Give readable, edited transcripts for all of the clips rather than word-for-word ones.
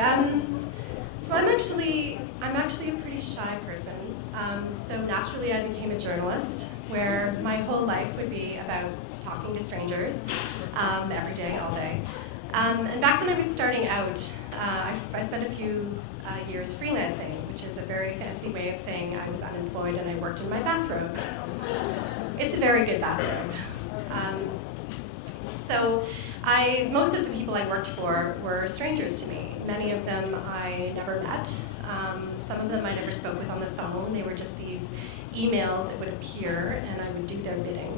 So I'm actually a pretty shy person. So naturally I became a journalist, where my whole life would be about talking to strangers every day, all day. And back when I was starting out, I spent a few years freelancing, which is a very fancy way of saying I was unemployed and I worked in my bathrobe. It's a very good bathrobe. So most of the people I worked for were strangers to me. Many of them I never met. Some of them I never spoke with on the phone. They were just these emails that would appear, and I would do their bidding.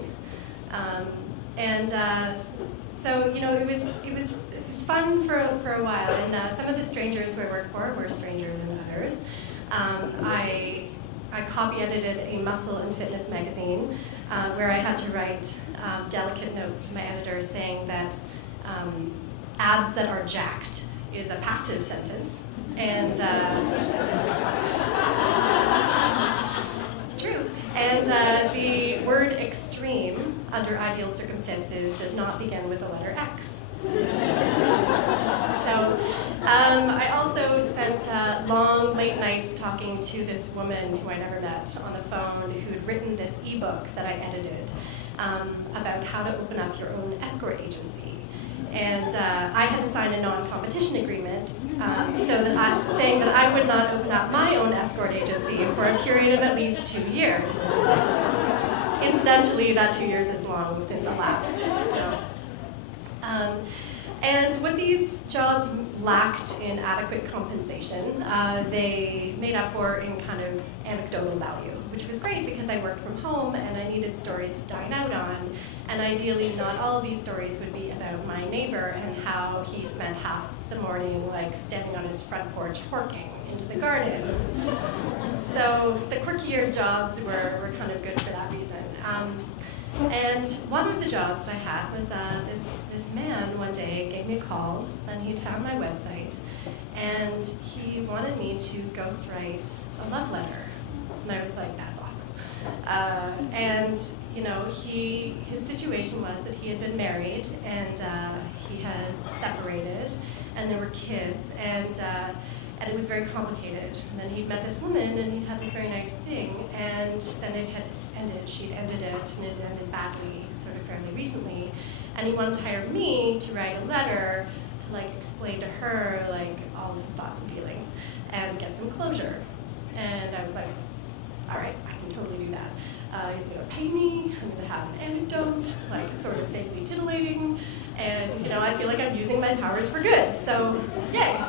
So it was fun for a while. And some of the strangers who I worked for were stranger than others. I copy edited a muscle and fitness magazine where I had to write delicate notes to my editor saying that abs that are jacked is a passive sentence. And it's true. And the word extreme under ideal circumstances does not begin with the letter X. So I also spent long late nights talking to this woman who I never met on the phone who had written this ebook that I edited about how to open up your own escort agency. And I had to sign a non-competition agreement saying that I would not open up my own escort agency for a period of at least 2 years. Incidentally, that 2 years is long since elapsed. So, and what these jobs lacked in adequate compensation, they made up for in kind of anecdotal value, which was great because I worked from home and I needed stories to dine out on. And ideally, not all of these stories would be about my neighbor and how he spent half the morning standing on his front porch horking into the garden. So the quirkier jobs were kind of good for that reason. And one of the jobs that I had was this man one day gave me a call, and he'd found my website, and he wanted me to ghostwrite a love letter. And I was like, that's awesome. His situation was that he had been married, and he had separated, and there were kids, and it was very complicated. And then he'd met this woman, and he'd had this very nice thing, and then it had ended. She'd ended it, and it ended badly, sort of fairly recently. And he wanted to hire me to write a letter to explain to her all of his thoughts and feelings and get some closure. And I was like, all right, I can totally do that. He's going to pay me. I'm going to have an anecdote, it's sort of vaguely titillating, and I feel like I'm using my powers for good. So, yay!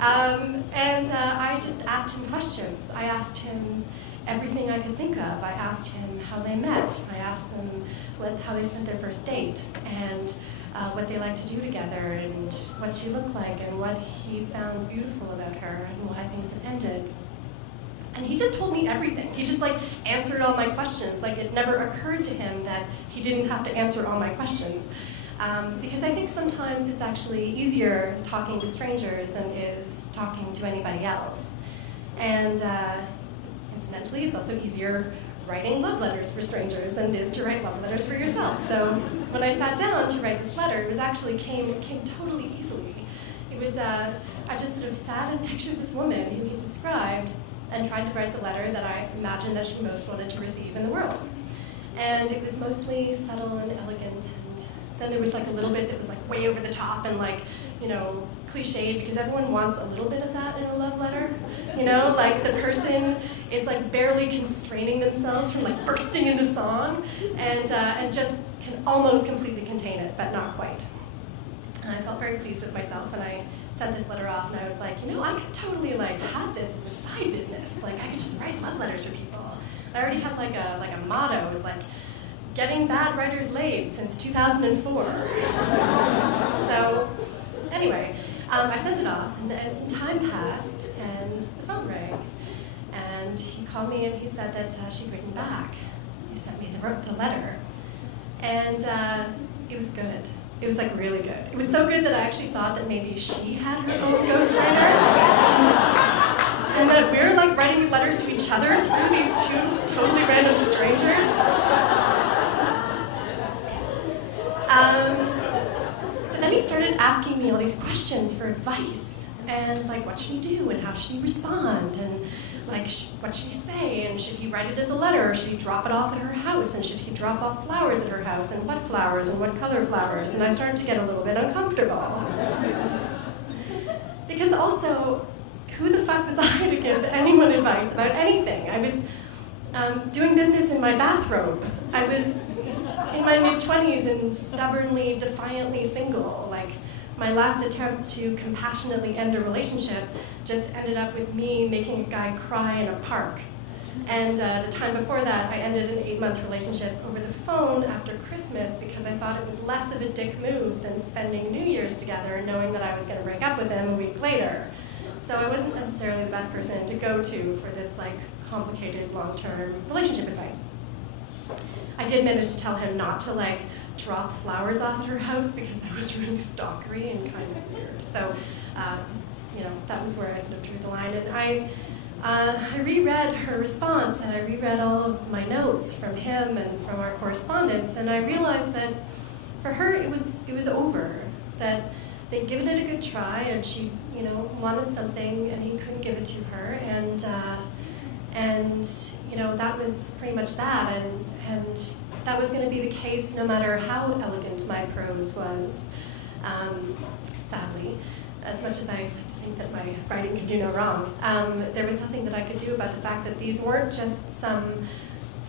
I just asked him questions. I asked him everything I could think of. I asked him how they met. I asked them how they spent their first date, and what they liked to do together, and what she looked like, and what he found beautiful about her, and why things had ended. And he just told me everything. He just answered all my questions. It never occurred to him that he didn't have to answer all my questions. Because I think sometimes it's actually easier talking to strangers than it is talking to anybody else. And incidentally, it's also easier writing love letters for strangers than it is to write love letters for yourself. So when I sat down to write this letter, it came totally easily. It was, I just sort of sat and pictured this woman who he described and tried to write the letter that I imagined that she most wanted to receive in the world. And it was mostly subtle and elegant, and then there was a little bit that was way over the top and cliched, because everyone wants a little bit of that in a love letter. The person is barely constraining themselves from bursting into song, and just can almost completely contain it, but not quite. And I felt very pleased with myself, and I sent this letter off, and I was like, I could totally have this as a side business. I could just write love letters for people. And I already had a motto. It was getting bad writers laid since 2004. So anyway, I sent it off, and some time passed, and the phone rang. And he called me, and he said that she'd written back. He sent me the letter, and it was good. It was really good. It was so good that I actually thought that maybe she had her own ghostwriter, and that we're writing letters to each other through these two totally random strangers. But then he started asking me all these questions for advice, and like what should he do and how should he respond and like what should he say and should he write it as a letter or should he drop it off at her house and should he drop off flowers at her house and what color flowers, and I started to get a little bit uncomfortable. Because also, who the fuck was I to give anyone advice about anything? I was doing business in my bathrobe. I was in my mid-20s and stubbornly, defiantly single. Like, my last attempt to compassionately end a relationship just ended up with me making a guy cry in a park. And the time before that, I ended an 8-month relationship over the phone after Christmas because I thought it was less of a dick move than spending New Year's together knowing that I was going to break up with him a week later. So I wasn't necessarily the best person to go to for this like complicated long-term relationship advice. I did manage to tell him not to like drop flowers off at her house because that was really stalkery and kind of weird. So, that was where I sort of drew the line. And I reread her response and I reread all of my notes from him and from our correspondence, and I realized that for her it was over. That they'd given it a good try and she, wanted something and he couldn't give it to her, and that was pretty much that, and that was going to be the case no matter how elegant my prose was, sadly. As much as I like to think that my writing could do no wrong, there was nothing that I could do about the fact that these weren't just some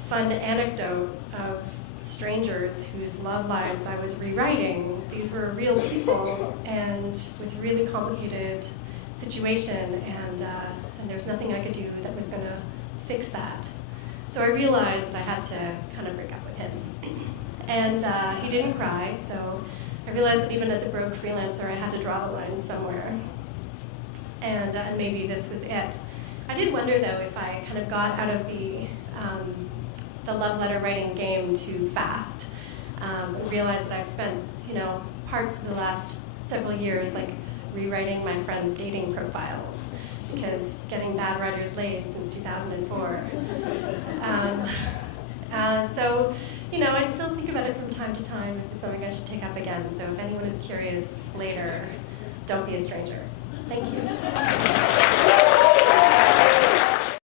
fun anecdote of strangers whose love lives I was rewriting. These were real people and with really complicated situation, and there's nothing I could do that was going to fix that. So I realized that I had to kind of break up with him. And he didn't cry, so I realized that even as a broke freelancer, I had to draw the line somewhere. And maybe this was it. I did wonder, though, if I kind of got out of the love letter writing game too fast. Realized that I've spent, parts of the last several years like rewriting my friends' dating profiles because getting bad writers laid since 2004. So, I still think about it from time to time if it's something I should take up again. So if anyone is curious later, don't be a stranger. Thank you.